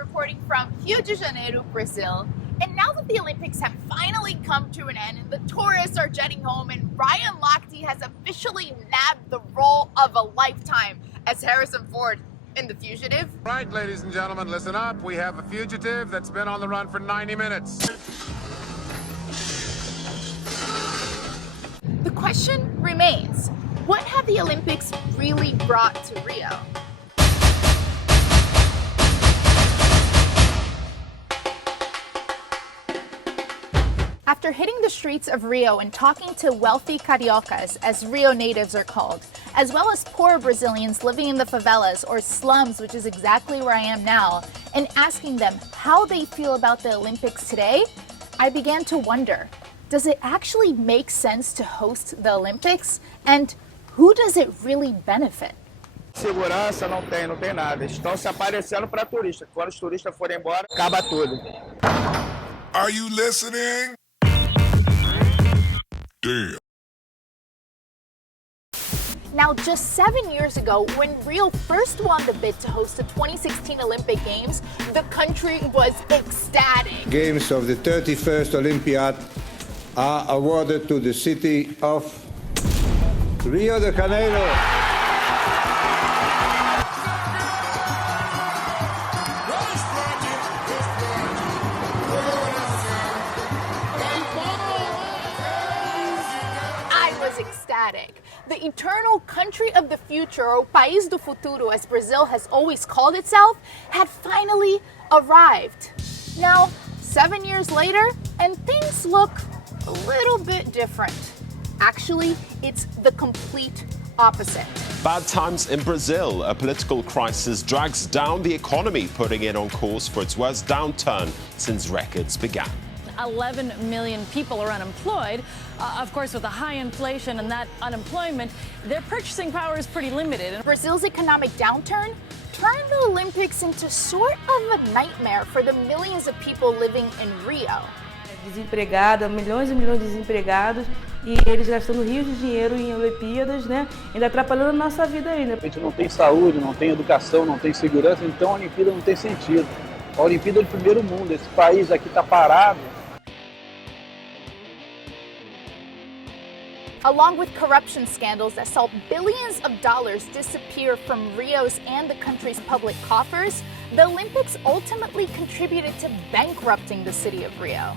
reporting from Rio de Janeiro, Brazil. And now that the Olympics have finally come to an end and the tourists are jetting home and Ryan Lochte has officially nabbed the role of a lifetime as Harrison Ford in The Fugitive. Right, ladies and gentlemen, listen up. We have a fugitive that's been on the run for 90 minutes. The question remains, what have the Olympics really brought to Rio? After hitting the streets of Rio and talking to wealthy cariocas, as Rio natives are called, as well as poor Brazilians living in the favelas or slums, which is exactly where I am now, and asking them how they feel about the Olympics today, I began to wonder, does it actually make sense to host the Olympics? And who does it really benefit? Segurança não tem nada. Estão se aparecendo para turistas. Quando os turistas forem embora, acaba tudo. Are you listening? Damn. Now, just 7 years ago, when Rio first won the bid to host the 2016 Olympic Games, the country was ecstatic. Games of the 31st Olympiad are awarded to the city of Rio de Janeiro. Ecstatic. The eternal country of the future, or País do Futuro, as Brazil has always called itself, had finally arrived. Now, 7 years later, and things look a little bit different. Actually, it's the complete opposite. Bad times in Brazil. A political crisis drags down the economy, putting it on course for its worst downturn since records began. 11 million people are unemployed. Of course, with the high inflation and that unemployment, their purchasing power is pretty limited. Brazil's economic downturn turned the Olympics into sort of a nightmare for the millions of people living in Rio. Desempregada, milhões e milhões de desempregados, e eles gastando rios de dinheiro em Olimpíadas, né? Ainda atrapalhando a nossa vida ainda. A gente não tem saúde, não tem educação, não tem segurança, então a Olimpíada não tem sentido. A Olimpíada é do primeiro mundo, esse país aqui está parado. Along with corruption scandals that saw billions of dollars disappear from Rio's and the country's public coffers, the Olympics ultimately contributed to bankrupting the city of Rio.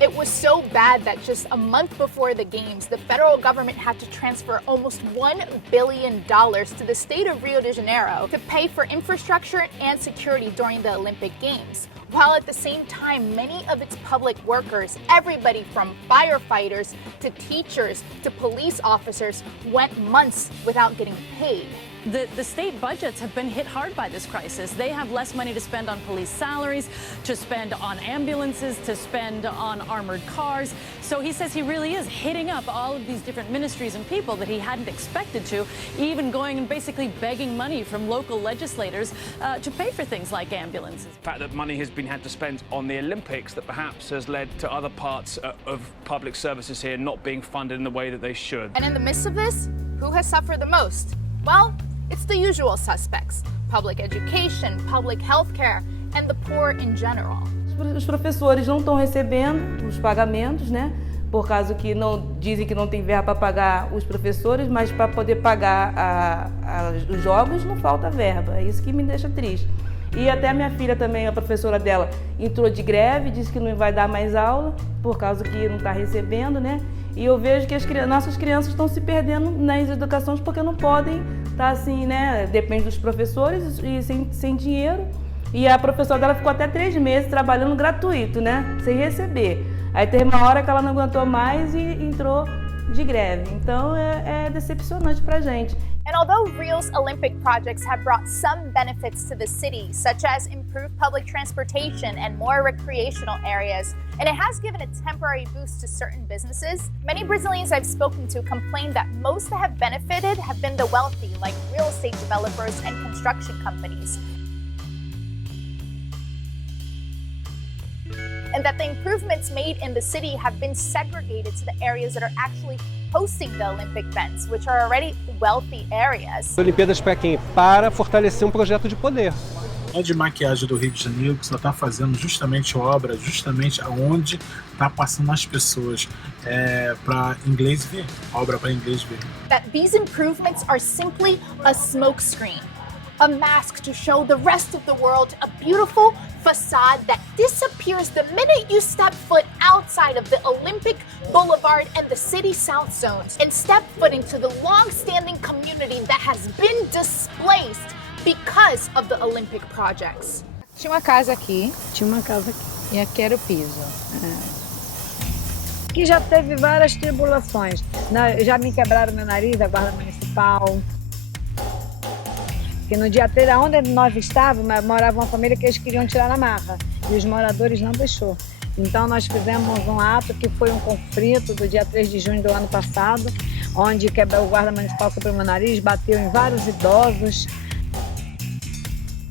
It was so bad that just a month before the Games, the federal government had to transfer almost $1 billion to the state of Rio de Janeiro to pay for infrastructure and security during the Olympic Games. While at the same time, many of its public workers, everybody from firefighters to teachers to police officers, went months without getting paid. The state budgets have been hit hard by this crisis. They have less money to spend on police salaries, to spend on ambulances, to spend on armored cars. So he says he really is hitting up all of these different ministries and people that he hadn't expected to, even going and basically begging money from local legislators to pay for things like ambulances. The fact that money has been had to spend on the Olympics that perhaps has led to other parts of public services here not being funded in the way that they should. And in the midst of this, who has suffered the most? Well, it's the usual suspects: public education, public health care, and the poor in general. Os professores não estão recebendo os pagamentos, né? Por causa que não dizem que não tem verba para pagar os professores, mas para poder pagar os jogos não falta verba. É isso que me deixa triste. E até a minha filha também, a professora dela, entrou de greve, disse que não vai dar mais aula por causa que não está recebendo, né? E eu vejo que as nossas crianças estão se perdendo nas educações porque não podem estar assim, né? Depende dos professores e sem dinheiro. E a professora dela ficou até 3 meses trabalhando gratuito, né? Sem receber. Aí teve uma hora que ela não aguentou mais e entrou de greve. Então é decepcionante pra gente. And although Rio's Olympic projects have brought some benefits to the city, such as improved public transportation and more recreational areas, and it has given a temporary boost to certain businesses, many Brazilians I've spoken to complain that most that have benefited have been the wealthy, like real estate developers and construction companies. And that the improvements made in the city have been segregated to the areas that are actually hosting the Olympic events, which are already wealthy areas. Olimpíadas para quem? Para fortalecer projeto de poder. É de maquiagem do Rio de Janeiro que só está fazendo justamente obra, justamente aonde está passando as pessoas para inglês ver, obra para inglês ver. That these improvements are simply a smokescreen, a mask to show the rest of the world a beautiful facade that disappears the minute you step foot outside of the Olympic Boulevard and the city south zones and step foot into the long-standing community that has been displaced because of the Olympic projects. Tinha uma casa aqui. Tinha uma casa aqui. E aqui era o piso. Que já teve várias tribulações. Já me quebraram meu nariz, a guarda municipal. Que no dia 3, onde nós estávamos, morava uma família que eles queriam tirar na marra. E os moradores não deixou. Então nós fizemos um ato que foi um conflito do dia 3 de junho do ano passado, onde o guarda municipal quebrou meu nariz, bateu em vários idosos.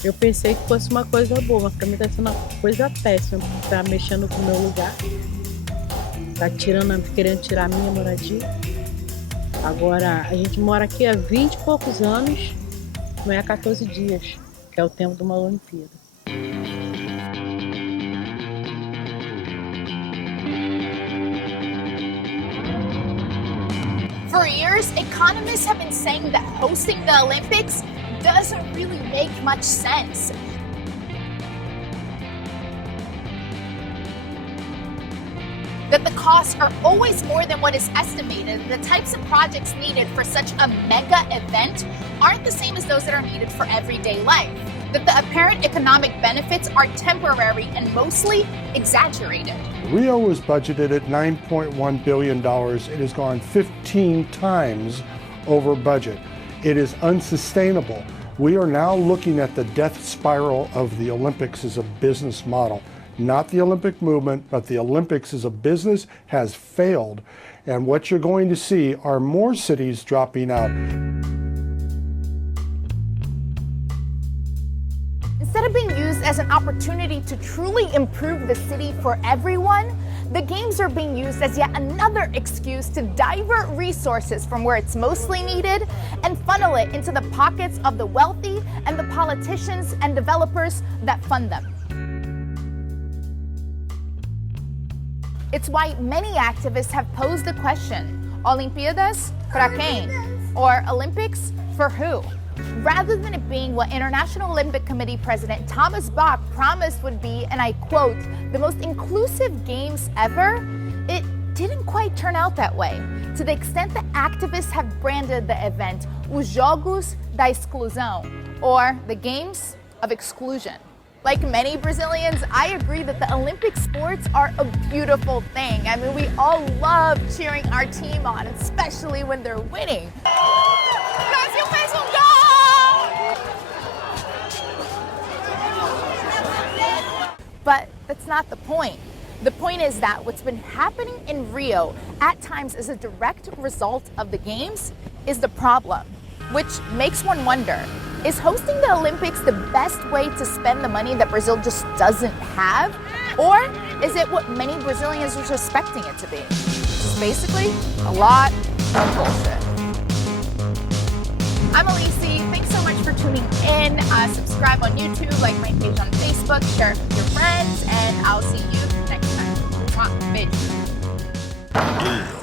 Eu pensei que fosse uma coisa boa, mas para mim está sendo uma coisa péssima, tá mexendo com o meu lugar, tá querendo tirar a minha moradia. Agora, a gente mora aqui há 20 e poucos anos, não é há 14 dias, que é o tempo de uma Olimpíada. For years, economists have been saying that hosting the Olympics doesn't really make much sense. That the costs are always more than what is estimated. The types of projects needed for such a mega event aren't the same as those that are needed for everyday life. That the apparent economic benefits are temporary and mostly exaggerated. Rio was budgeted at $9.1 billion. It has gone 15 times over budget. It is unsustainable. We are now looking at the death spiral of the Olympics as a business model. Not the Olympic movement, but the Olympics as a business has failed. And what you're going to see are more cities dropping out. Instead of being used as an opportunity to truly improve the city for everyone, the games are being used as yet another excuse to divert resources from where it's mostly needed and funnel it into the pockets of the wealthy and the politicians and developers that fund them. It's why many activists have posed the question, Olimpíadas para quem? Or Olympics for who? Rather than it being what International Olympic Committee President Thomas Bach promised would be, and I quote, the most inclusive games ever, it didn't quite turn out that way. To the extent that activists have branded the event Os Jogos da Exclusão, or the Games of Exclusion. Like many Brazilians, I agree that the Olympic sports are a beautiful thing. I mean, we all love cheering our team on, especially when they're winning. Brasil fez goal! But that's not the point. The point is that what's been happening in Rio, at times as a direct result of the games, is the problem. Which makes one wonder, is hosting the Olympics the best way to spend the money that Brazil just doesn't have? Or is it what many Brazilians are suspecting it to be? Just basically a lot of bullshit. I'm Elise. Thanks so much for tuning in. Subscribe on YouTube, like my page on Facebook, share it with your friends, and I'll see you next time. Mwah. Beijo.